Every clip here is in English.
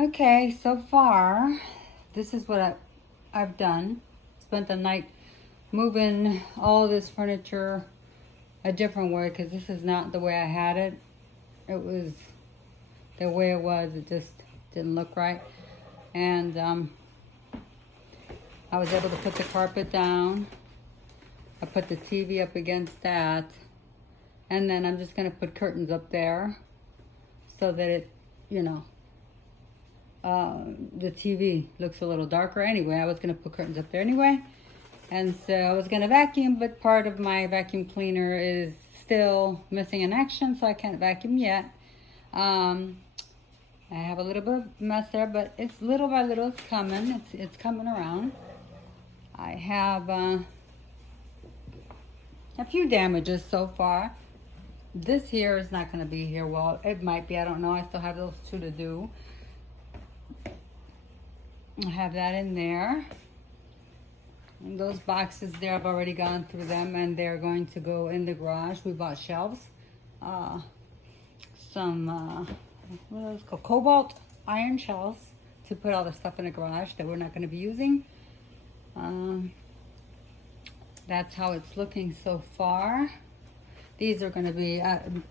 Okay, so far, this is what I've done. Spent the night moving all this furniture a different way because this is not the way I had it. It was the way it was. It just didn't look right. And I was able to put the carpet down. I put the TV up against that. And then I'm just going to put curtains up there so that it, you know, the TV looks a little darker anyway. I was going to put curtains up there anyway. And so I was going to vacuum, but part of my vacuum cleaner is still missing in action, so I can't vacuum yet. I have a little bit of mess there, but it's little by little it's coming. It's coming around. I have a few damages so far. This here is not going to be here. Well, it might be. I don't know. I still have those two to do. I have that in there. And those boxes there, I've already gone through them, and they're going to go in the garage. We bought shelves. Some, what are those called? Cobalt iron shelves to put all the stuff in the garage that we're not going to be using. That's how it's looking so far. These are going to be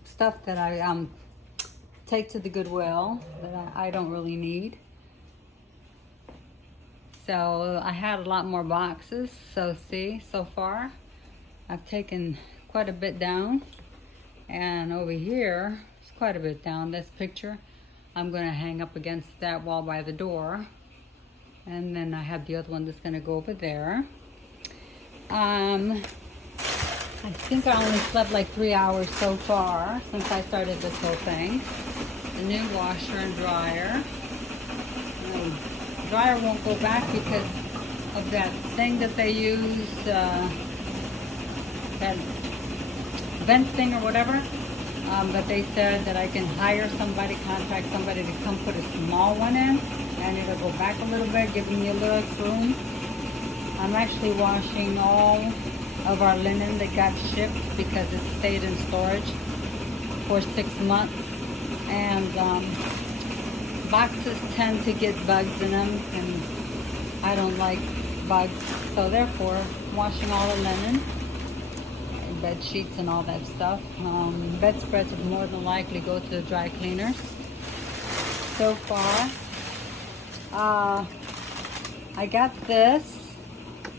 stuff that I take to the Goodwill that I don't really need. So I had a lot more boxes. So see, so far I've taken quite a bit down, and over here it's quite a bit down. This picture I'm going to hang up against that wall by the door, and then I have the other one that's going to go over there. I think I only slept like 3 hours so far since I started this whole thing. The new washer and dryer. Dryer won't go back because of that thing that they use, that vent thing or whatever. But they said that I can hire somebody, contact somebody to come put a small one in, and it'll go back a little bit, giving me a little room. I'm actually washing all of our linen that got shipped because it stayed in storage for 6 months. And boxes tend to get bugs in them, and I don't like bugs, so therefore washing all the linen, bed sheets and all that stuff. Bedspreads would more than likely go to the dry cleaners. So far I got this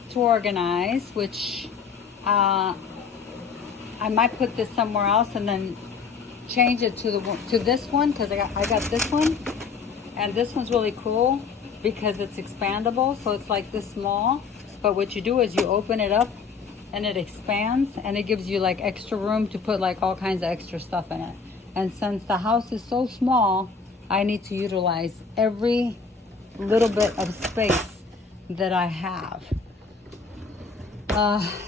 to organize, which I might put this somewhere else and then change it to this one, because I got this one. And this one's really cool because it's expandable, so it's like this small. But what you do is you open it up and it expands, and it gives you like extra room to put like all kinds of extra stuff in it. And since the house is so small, I need to utilize every little bit of space that I have.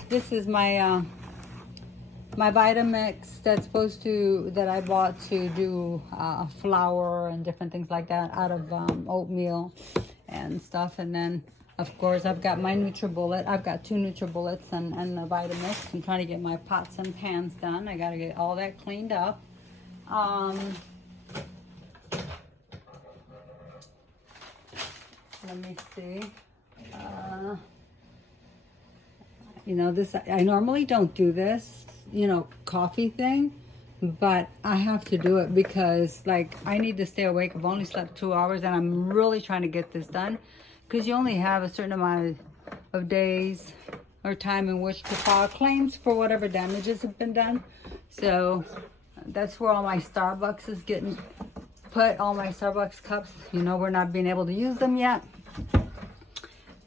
This is my my Vitamix that I bought to do flour and different things like that out of oatmeal and stuff. And then of course I've got my NutriBullet. I've got 2 NutriBullets and the Vitamix. I'm trying to get my pots and pans done. I got to get all that cleaned up. Let me see. You know, this, I normally don't do this, you know, coffee thing, but I have to do it because like I need to stay awake. I've only slept 2 hours, and I'm really trying to get this done because you only have a certain amount of days or time in which to file claims for whatever damages have been done. So that's where all my Starbucks is getting put, all my Starbucks cups. You know, we're not being able to use them yet.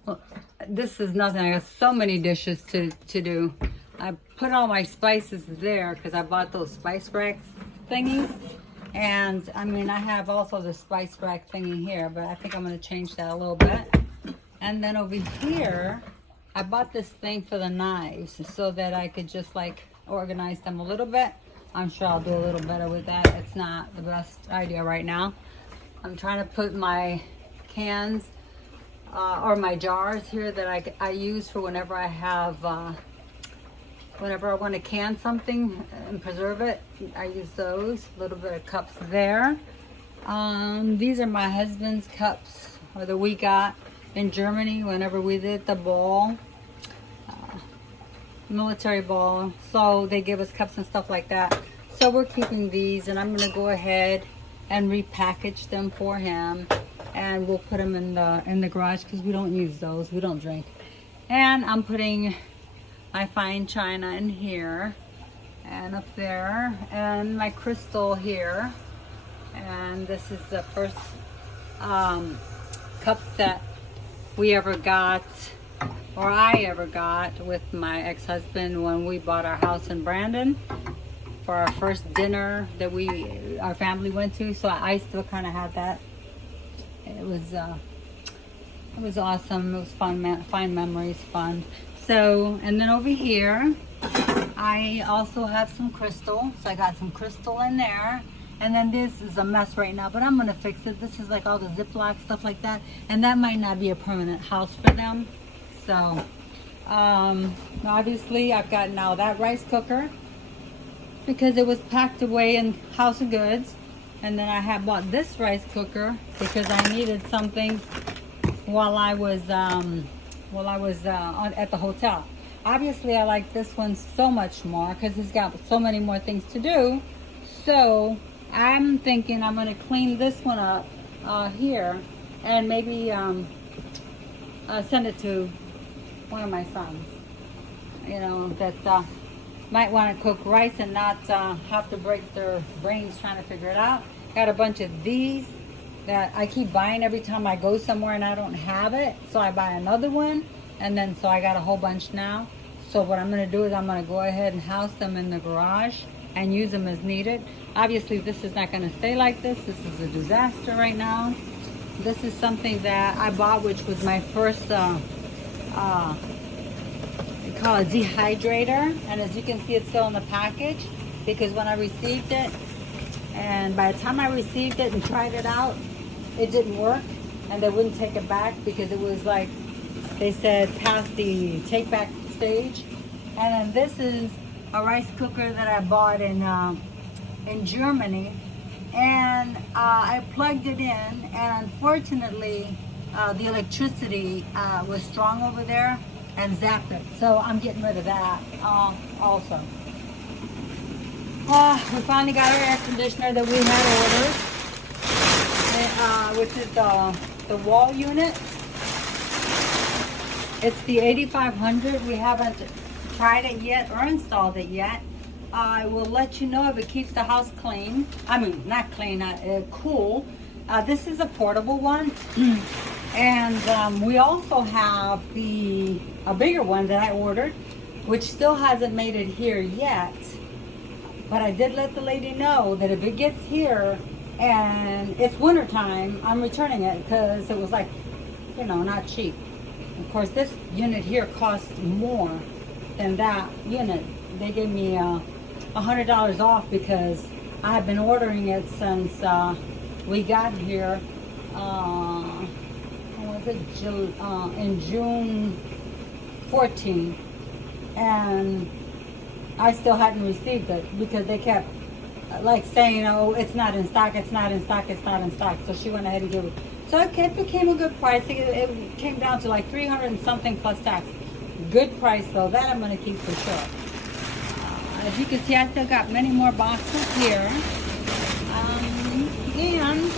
Well, this is nothing. I got so many dishes to do. I put all my spices there because I bought those spice rack thingies. And I mean, I have also the spice rack thingy here, but I think I'm going to change that a little bit. And then over here, I bought this thing for the knives so that I could just like organize them a little bit. I'm sure I'll do a little better with that. It's not the best idea right now. I'm trying to put my cans or my jars here that I use for whenever I have, whenever I want to can something and preserve it. I use those, a little bit of cups there. These are my husband's cups that we got in Germany whenever we did the ball, military ball. So they give us cups and stuff like that. So we're keeping these, and I'm gonna go ahead and repackage them for him, and we'll put them in the garage because we don't use those. We don't drink. And I'm putting my fine china in here and up there, and my crystal here. And this is the first cup set we ever got, or I ever got, with my ex-husband when we bought our house in Brandon for our first dinner that our family went to. So I still kind of had that. It was awesome. It was fun, fine memories, fun. So, and then over here, I also have some crystal. So I got some crystal in there. And then this is a mess right now, but I'm gonna fix it. This is like all the Ziploc, stuff like that. And that might not be a permanent house for them. So, obviously I've got now that rice cooker because it was packed away in House of Goods. And then I had bought this rice cooker because I needed something while I was at the hotel. Obviously I like this one so much more because it's got so many more things to do. So I'm thinking I'm going to clean this one up here and maybe send it to one of my sons, you know, that might want to cook rice and not have to break their brains trying to figure it out. Got a bunch of these that I keep buying every time I go somewhere and I don't have it, so I buy another one, and then so I got a whole bunch now. So what I'm going to do is I'm going to go ahead and house them in the garage and use them as needed. Obviously this is not going to stay like this. This is a disaster right now. This is something that I bought, which was my first they call it dehydrator, and as you can see it's still in the package because when I received it, and by the time I received it and tried it out, it didn't work, and they wouldn't take it back because it was like they said past the take back stage. And then this is a rice cooker that I bought in Germany, and I plugged it in, and unfortunately the electricity was strong over there and zapped it. So I'm getting rid of that also. We finally got our air conditioner that we had ordered, which is the wall unit. It's the 8500. We haven't tried it yet or installed it yet. I will let you know if it keeps the house clean. I mean, not clean, cool. This is a portable one. And we also have a bigger one that I ordered, which still hasn't made it here yet. But I did let the lady know that if it gets here and it's winter time, I'm returning it because it was like, you know, not cheap. Of course, this unit here costs more than that unit. They gave me $100 off because I have been ordering it since we got here. In June 14, and I still hadn't received it because they kept like saying, oh, it's not in stock, it's not in stock, it's not in stock. So she went ahead and gave it. So it became a good price. It came down to like 300 and something plus tax. Good price though, that I'm going to keep for sure. As you can see, I still got many more boxes here. And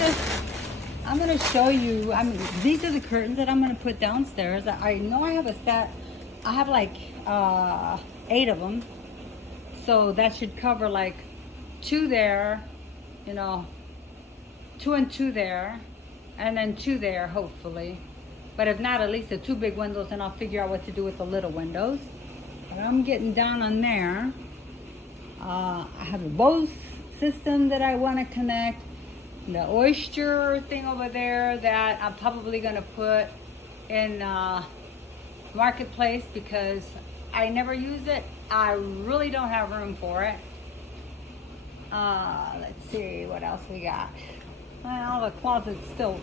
I'm going to show you, these are the curtains that I'm going to put downstairs. I know I have a set, I have like 8 of them. So that should cover like 2 there, you know, 2 and 2 there, and then 2 there, hopefully. But if not, at least the 2 big windows, and I'll figure out what to do with the little windows. But I'm getting down on there. I have a Bose system that I want to connect. The oyster thing over there that I'm probably going to put in Marketplace because I never use it. I really don't have room for it. Let's see what else we got. Well, the closet's still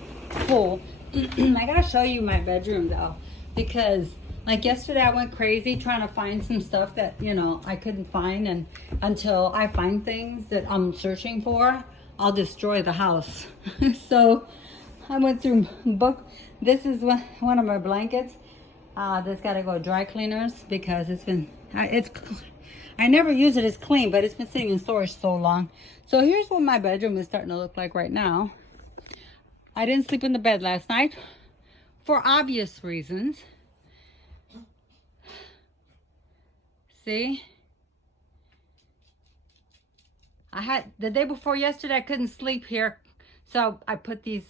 full. I gotta show you my bedroom though, because like yesterday I went crazy trying to find some stuff that, you know, I couldn't find, and until I find things that I'm searching for, I'll destroy the house. So I went through book. This is one of my blankets. This got to go dry cleaners because I never use it as clean, but it's been sitting in storage so long. So here's what my bedroom is starting to look like right now. I didn't sleep in the bed last night for obvious reasons. See? I had, the day before yesterday, I couldn't sleep here. So I put these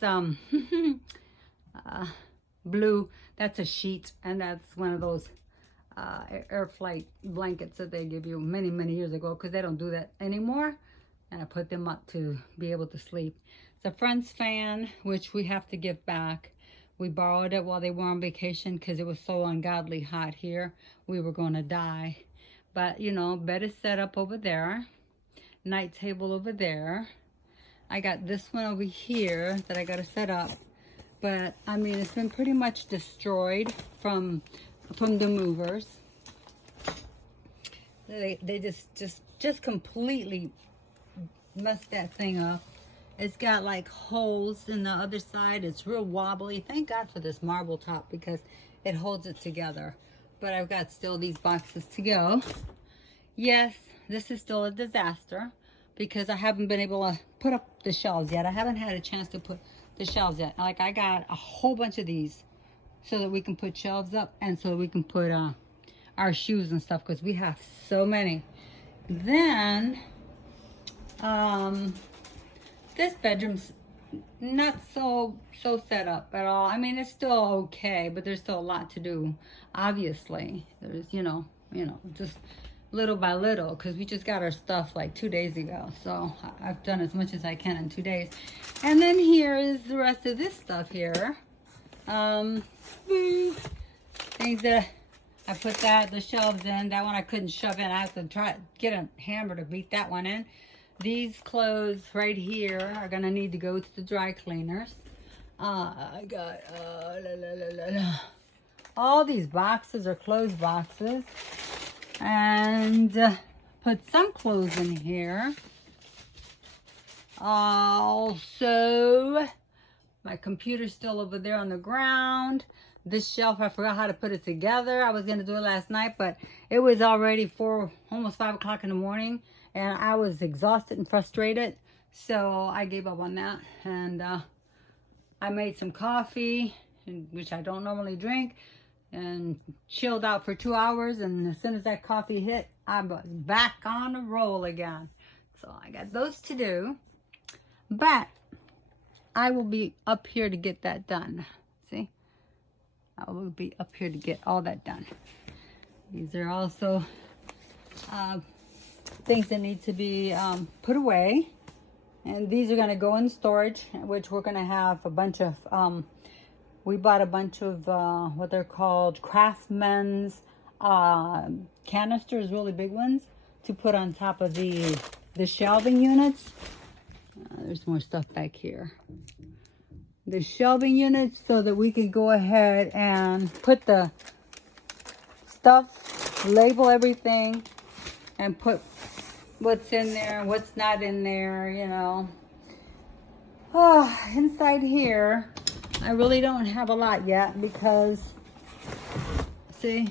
blue, that's a sheet, and that's one of those air flight blankets that they give you many, many years ago, because they don't do that anymore. And I put them up to be able to sleep. It's a friend's fan, which we have to give back. We borrowed it while they were on vacation because it was so ungodly hot here. We were going to die. But, you know, bed is set up over there. Night table over there. I got this one over here that I got to set up. But, I mean, it's been pretty much destroyed from the movers. They just completely messed that thing up. It's got like holes in the other side. It's real wobbly. Thank God for this marble top because it holds it together. But I've got still these boxes to go. Yes, this is still a disaster because I haven't been able to put up the shelves yet. I haven't had a chance to put the shelves yet. Like, I got a whole bunch of these so that we can put shelves up and so that we can put our shoes and stuff because we have so many. Then this bedroom's not so set up at all. I mean, it's still okay, but there's still a lot to do. Obviously, there's you know, just little by little, because we just got our stuff like 2 days ago. So I've done as much as I can in 2 days. And then here is the rest of this stuff here. Things that I put the shelves in. That one I couldn't shove in. I have to try get a hammer to beat that one in. These clothes right here are gonna need to go to the dry cleaners. I got all these boxes are clothes boxes, and put some clothes in here. Also, my computer's still over there on the ground. This shelf, I forgot how to put it together. I was gonna do it last night, but it was already almost 5 o'clock in the morning. And I was exhausted and frustrated, so I gave up on that. And I made some coffee, which I don't normally drink, and chilled out for 2 hours. And as soon as that coffee hit, I was back on the roll again. So I got those to do. But I will be up here to get that done. See? I will be up here to get all that done. These are also things that need to be put away, and these are going to go in storage, which we're going to have a bunch of we bought a bunch of what they're called Craftsman's canisters, really big ones, to put on top of the shelving units. There's more stuff back here. The shelving units, so that we can go ahead and put the stuff, label everything, and put what's in there and what's not in there, you know. Oh, inside here, I really don't have a lot yet because, see,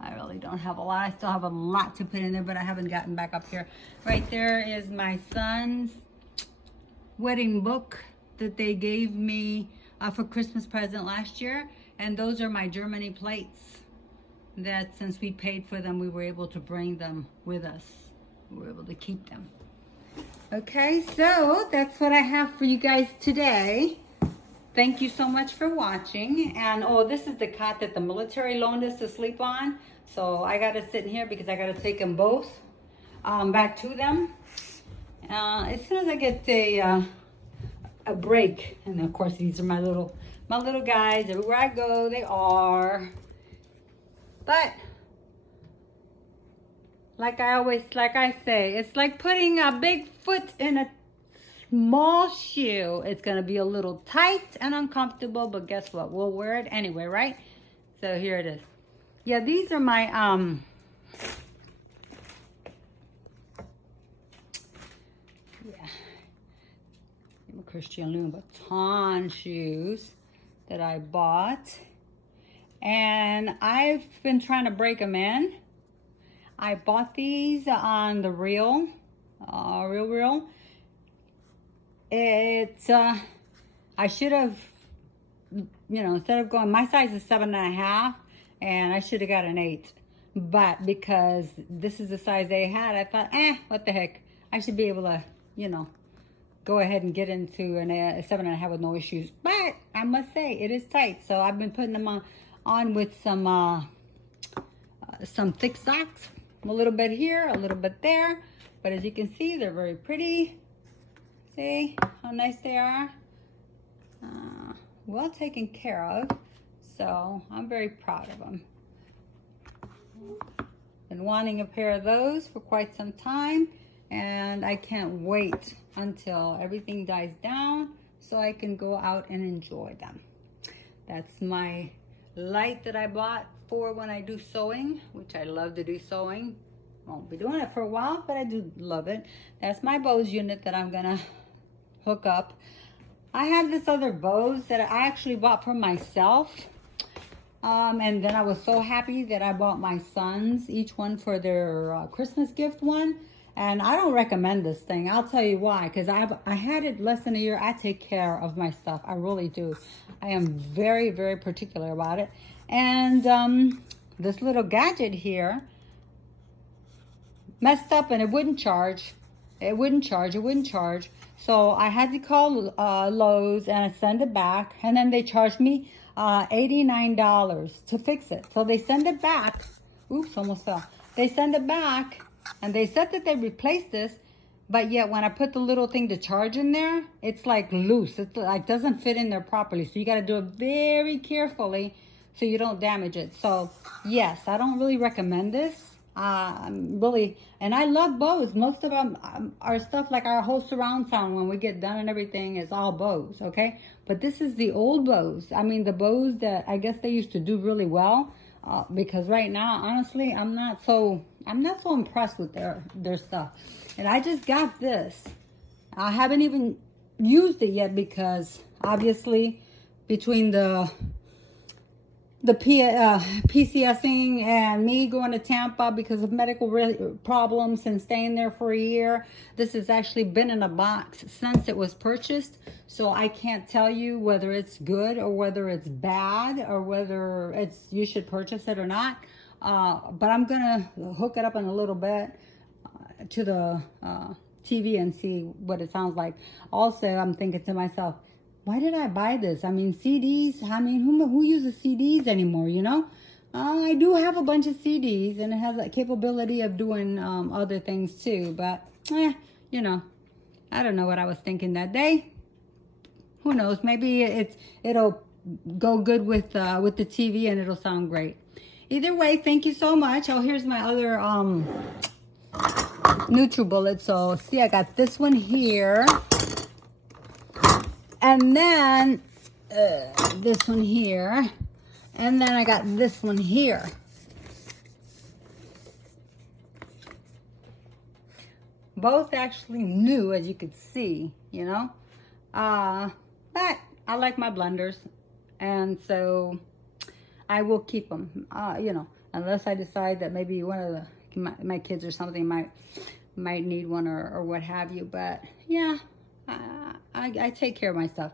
I really don't have a lot. I still have a lot to put in there, but I haven't gotten back up here. Right there is my son's wedding book that they gave me for Christmas present last year, and those are my Germany plates that since we paid for them, we were able to bring them with us. We were able to keep them. Okay, so that's what I have for you guys today. Thank you so much for watching. And oh, this is the cot that the military loaned us to sleep on. So I got to sit in here because I got to take them both back to them. As soon as I get a break, and of course these are my little guys. Everywhere I go, they are. But like I say, it's like putting a big foot in a small shoe. It's gonna be a little tight and uncomfortable, but guess what? We'll wear it anyway, right? So here it is. Yeah, these are my Christian Louboutin shoes that I bought. And I've been trying to break them in. I bought these on the Real. It's, I should have, instead of going, my size is 7.5, and I should have got an 8. But because this is the size they had, I thought, what the heck? I should be able to, go ahead and get into a 7.5 with no issues. But I must say, it is tight. So I've been putting them on with some thick socks. A little bit here, a little bit there. But as you can see, they're very pretty. See how nice they are? Well taken care of. So I'm very proud of them. Been wanting a pair of those for quite some time, and I can't wait until everything dies down so I can go out and enjoy them. That's my light that I bought for when I do sewing, which I love to do sewing. Won't be doing it for a while, but I do love it. That's my Bose unit that I'm gonna hook up. I have this other Bose that I actually bought for myself. And then I was so happy that I bought my sons, each one for their Christmas gift one. And I don't recommend this thing. I'll tell you why. Because I had it less than a year. I take care of my stuff. I really do. I am very, very particular about it. And this little gadget here messed up and it wouldn't charge. It wouldn't charge. So I had to call Lowe's and send it back. And then they charged me $89 to fix it. So they send it back. Oops, almost fell. They send it back and they said that they replaced this, but yet when I put the little thing to charge in there, it's like loose. It like doesn't fit in there properly. So you got to do it very carefully so you don't damage it. So yes, I don't really recommend this. And I love Bose. Most of them are stuff like our whole surround sound when we get done and everything is all Bose, okay? But this is the old Bose. I mean, the Bose that I guess they used to do really well. Because right now, honestly, I'm not so impressed with their stuff. And I just got this. I haven't even used it yet because obviously between the PCSing and me going to Tampa because of medical problems and staying there for a year. This has actually been in a box since it was purchased. So I can't tell you whether it's good or whether it's bad or whether you should purchase it or not. But I'm going to hook it up in a little bit to the TV and see what it sounds like. Also, I'm thinking to myself, why did I buy this? I mean, CDs, who uses CDs anymore, I do have a bunch of CDs, and it has a capability of doing other things too. But, I don't know what I was thinking that day. Who knows? Maybe it'll go good with the TV, and it'll sound great. Either way, thank you so much. Oh, here's my other NutriBullet. So, see, I got this one here. And then this one here. And then I got this one here. Both actually new, as you could see, But I like my blenders. And so I will keep them, unless I decide that maybe one of my kids or something might need one or what have you. But yeah. I take care of my stuff.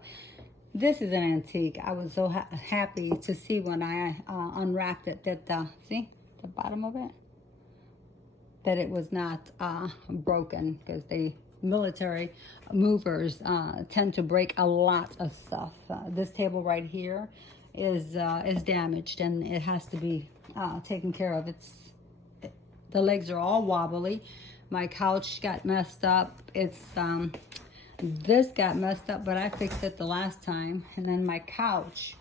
This is an antique. I was so happy to see when I unwrapped it that, see the bottom of it? That it was not broken, because military movers tend to break a lot of stuff. This table right here is damaged and it has to be taken care of. The legs are all wobbly. My couch got messed up. This got messed up, but I fixed it the last time. And then my couch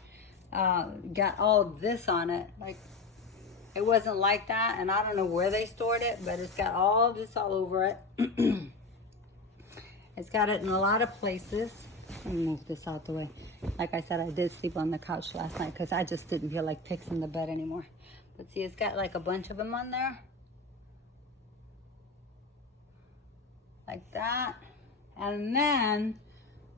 got all this on it. Like, it wasn't like that, and I don't know where they stored it, but it's got all this all over it. It's got it in a lot of places. Let me move this out the way. Like I said, I did sleep on the couch last night because I just didn't feel like fixing the bed anymore. But see, it's got like a bunch of them on there. Like that. And then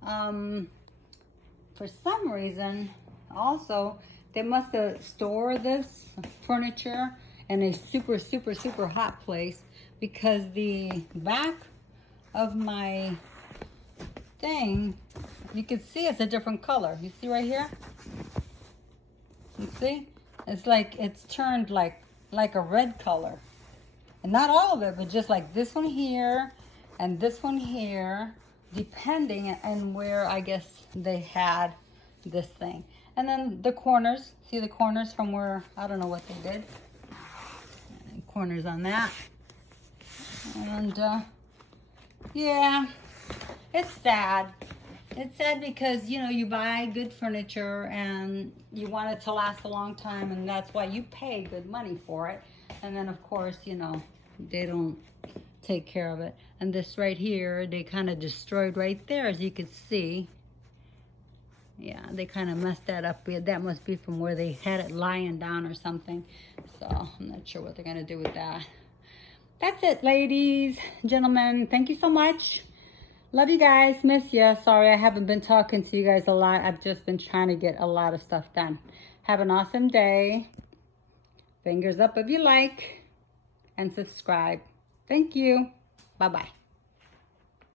For some reason, also, they must have stored this furniture in a super, super, super hot place, because the back of my thing, you can see it's a different color. You see right here? You see? It's like it's turned like a red color. And not all of it, but just like this one here and this one here, depending on where I guess they had this thing. And then the corners, see the corners from where, I don't know what they did. And corners on that. And yeah, it's sad. It's sad because, you know, you buy good furniture and you want it to last a long time, and that's why you pay good money for it. And then, of course, you know, they don't take care of it. And this right here, they kind of destroyed right there, as you can see. Yeah, they kind of messed that up. That must be from where they had it lying down or something. So I'm not sure what they're going to do with that. That's it, ladies, gentlemen. Thank you so much. Love you guys. Miss you. Sorry I haven't been talking to you guys a lot. I've just been trying to get a lot of stuff done. Have an awesome day. Fingers up if you like. And subscribe. Thank you. Bye-bye.